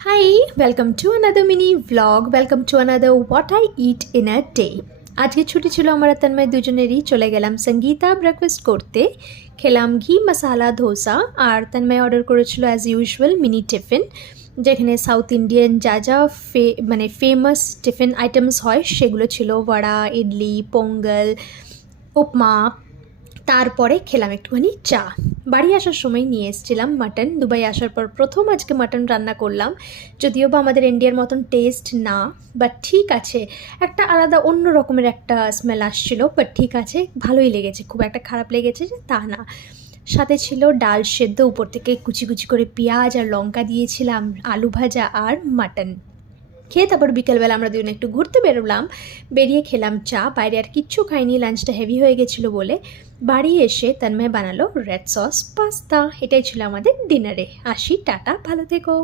Hi, welcome to another mini vlog. Welcome to another what I eat in a day. আজকে ছুটি ছিল আমার আর তন্ময় দুজনেরই, চলে গেলাম সঙ্গীতা ব্রেকফাস্ট করতে। খেলাম ঘি মশালা ধোসা, আর তন্ময় অর্ডার করেছিল অ্যাজ ইউজুয়াল মিনি টিফিন, যেখানে সাউথ ইন্ডিয়ান যা যা ফেমাস টিফিন আইটেমস হয় সেগুলো ছিল বড়া, ইডলি, পোঙ্গল, উপমা। তারপরে খেলাম একটুখানি চা। বাড়ি আসার সময় নিয়ে এসেছিলাম মাটন। দুবাই আসার পর প্রথম আজকে মাটন রান্না করলাম, যদিও বা আমাদের ইন্ডিয়ার মতন টেস্ট না, বাট ঠিক আছে, একটা আলাদা অন্য রকমের একটা স্মেল আসছিলো, বাট ঠিক আছে, ভালোই লেগেছে, খুব একটা খারাপ লেগেছে যে তা না। সাথে ছিল ডাল সেদ্ধ, উপর থেকে কুচি কুচি করে পেঁয়াজ আর লঙ্কা দিয়েছিলাম, আলু ভাজা আর মাটন। খেয়ে তারপর বিকেলবেলা আমরা দুজন একটু ঘুরতে বেরোলাম, বেরিয়ে খেলাম চা। বাইরে আর কিচ্ছু খাইনি, লাঞ্চটা হেভি হয়ে গেছিলো বলে। বাড়ি এসে তন্ময় বানালো রেড সস পাস্তা। এটাই ছিল আমাদের ডিনারে। আসি, টাটা, ভালো থেকো।